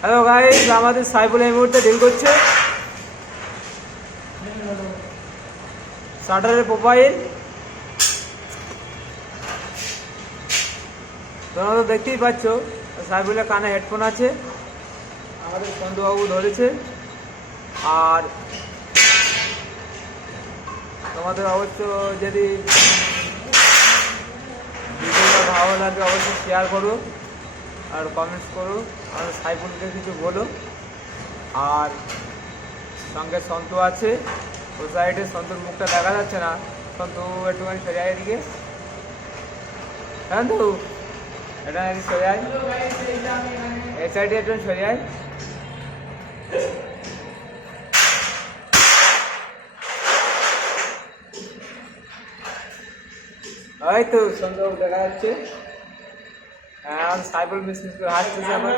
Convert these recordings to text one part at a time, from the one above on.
Hello guys, আমাদের সাইফুল এই মুহূর্তে ডিল করছে শাটারের প্রোফাইল। তোমরা তো দেখতেই পাচ্ছ, সাইফুলের কানে হেডফোন আছে, আমাদের বন্ধুবাবু ধরেছে। আর তোমাদের অবশ্য যদি ভিডিওটা ভালো লাগে অবশ্যই শেয়ার করো আর কমেন্টস করো, আর সাইফুলকে কিছু বলো। আর সঙ্গে সন্তু আছে, ও সাইডে সন্তুর মুখটা দেখা যাচ্ছে না, সন্তু একটুখানি সরে আয় এদিকে। হ্যাঁ তো এটা সরে আয়, এই সাইডে একটু সরে আয়। ওই তো সন্তু দেখা যাচ্ছে। হ্যাঁ, সাইফুল মিস মিস করে হাসতেছে আবার।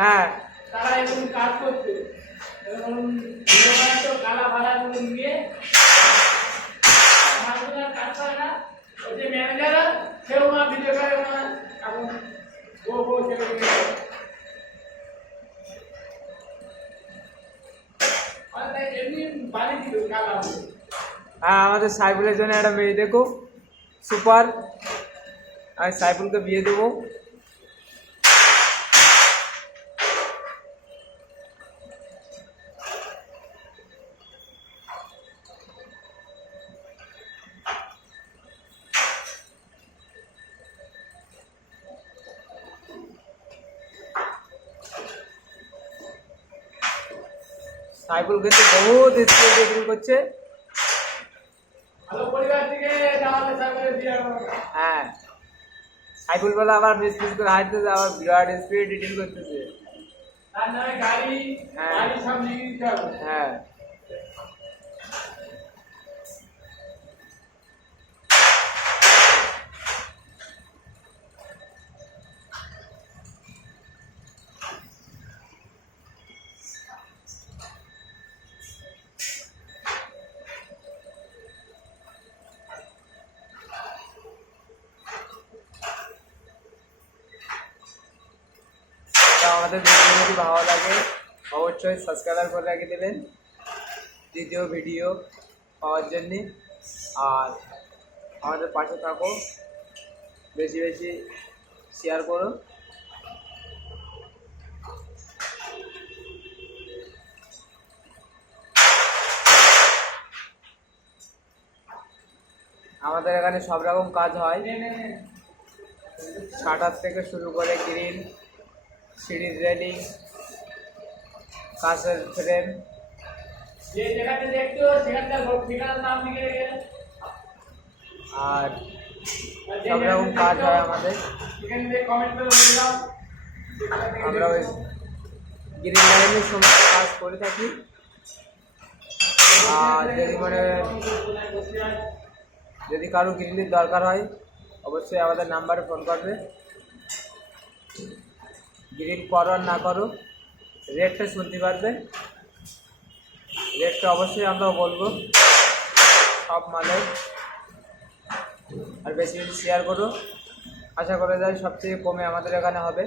হ্যাঁ তারা এরকম কাজ করছে, এরকম কালা ভাড়া নিয়ে কাজ করে না। ওই যে ম্যানেজার সেও না ভিডিও করে না, এখন ও ছেলে এমনি বাড়ি দিল কালা। হ্যাঁ, আমাদের সাইফুলের জন্য একটা মেয়ে দেখো, সুপার। আমি সাইফুলকে বিয়ে দেবো। সাইফুল কিন্তু বহুত স্পিড করছে। ভালো পরিবার থেকে যাওয়ালে সামনে দিয়ে হ্যাঁ, সাইফুল বেলা আবার মিস মিস করে হাঁটতেছে, আবার বিরাট স্পিড এডিটিং করতেছে। তার নামে গাড়ি গাড়ি সব নিয়ে দিতে হবে। হ্যাঁ, আমাদের ভিডিও যদি ভালো লাগে অবশ্যই সাবস্ক্রাইব করে রেখে দেবেন দ্বিতীয় ভিডিও পাওয়ার জন্যে। আর আমাদের পাশে থাকো, বেশি বেশি শেয়ার করো। আমাদের এখানে সব রকম কাজ হয়, শাটার থেকে শুরু করে গ্রিল, সিঁড়ির রেলিং, কাঁচের ফ্রেম। যে জায়গাতে দেখছো সেখানকার ঠিকানার নাম লিখে রেখে, আর সব রকম কাজ হয় আমাদের। এখানে কমেন্ট করে বলে দাও। আমরা ওই গ্রিল লাইনের সমস্ত কাজ করে থাকি। আর যদি কারো গ্রিলের দরকার হয় অবশ্যই আমাদের নাম্বারে ফোন করবে। গ্রিল করো আর না করো, রেটটা শুনতে পারবে। রেটটা অবশ্যই আমরা বলবো সব মালের। আর বেশি বেশি শেয়ার করো, আশা করা যায় সবথেকে কমে আমাদের এখানে হবে।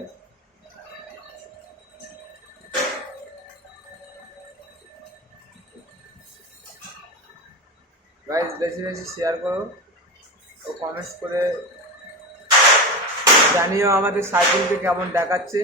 গাইস, বেশি বেশি শেয়ার করো ও কমেন্টস করে জানিও আমাদের সাইকেলকে কেমন দেখাচ্ছে।